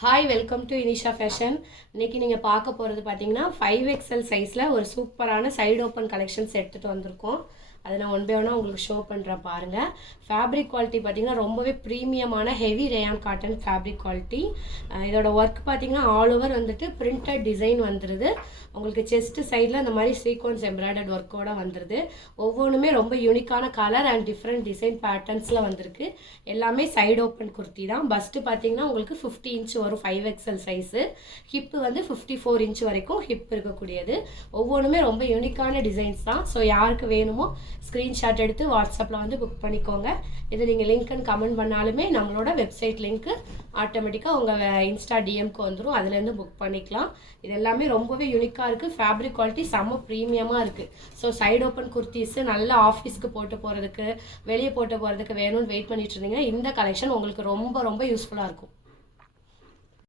Hi welcome to Inisha fashion. இன்றைக்கி நீங்கள் பார்க்க போகிறது பார்த்தீங்கன்னா 5XL சைஸில் ஒரு சூப்பரான சைடு ஓப்பன் கலெக்ஷன்ஸ் எடுத்துகிட்டு வந்திருக்கோம். அதை நான் ஒன் பை ஒன்னாக உங்களுக்கு ஷோ பண்ணுறேன் பாருங்கள். ஃபேப்ரிக் குவாலிட்டி பார்த்திங்கன்னா ரொம்பவே ப்ரீமியமான heavy rayon cotton fabric quality. இதோட ஒர்க் பார்த்திங்கன்னா ஆல் ஓவர் வந்துட்டு பிரிண்டட் டிசைன் வந்துடுது. உங்களுக்கு செஸ்ட்டு சைடில் இந்த மாதிரி சீக்வன்ஸ் எம்ப்ராய்டர்ட் ஒர்க்கோடு வந்துடுது. ஒவ்வொன்றுமே ரொம்ப யூனிக்கான கலர் அண்ட் டிஃப்ரெண்ட் டிசைன் பேட்டர்ன்ஸில் வந்திருக்கு. எல்லாமே சைடு ஓப்பன் குர்த்தி தான். பஸ்ட்டு பார்த்திங்கன்னா உங்களுக்கு 50 இன்ச் வரும் 5XL சைஸு. ஹிப்பு வந்து 54 இன்ச் வரைக்கும் ஹிப் இருக்கக்கூடியது. ஒவ்வொன்றுமே ரொம்ப யூனிக்கான டிசைன்ஸ் தான். ஸோ யாருக்கு வேணுமோ ஸ்க்ரீன்ஷாட் எடுத்து வாட்ஸ்அப்பில் வந்து புக் பண்ணிக்கோங்க. இது நீங்கள் லிங்க்னு கமெண்ட் பண்ணாலுமே நம்மளோட வெப்சைட் லிங்க்கு ஆட்டோமேட்டிக்காக உங்கள் இன்ஸ்டா டிஎம்க்கு வந்துடும். அதுலேருந்து புக் பண்ணிக்கலாம். இது எல்லாமே ரொம்பவே யூனிக்காக இருக்குது. ஃபேப்ரிக் குவாலிட்டி செம்ம ப்ரீமியமாக இருக்குது. ஸோ சைடு ஓப்பன் குர்த்திஸு நல்ல ஆஃபீஸ்க்கு போட்டு போகிறதுக்கு வெளியே போட்டு போகிறதுக்கு வேணும்னு வெயிட் பண்ணிட்டு இருந்தீங்கன்னா இந்த கலெக்ஷன் உங்களுக்கு ரொம்ப ரொம்ப யூஸ்ஃபுல்லாக இருக்கும்.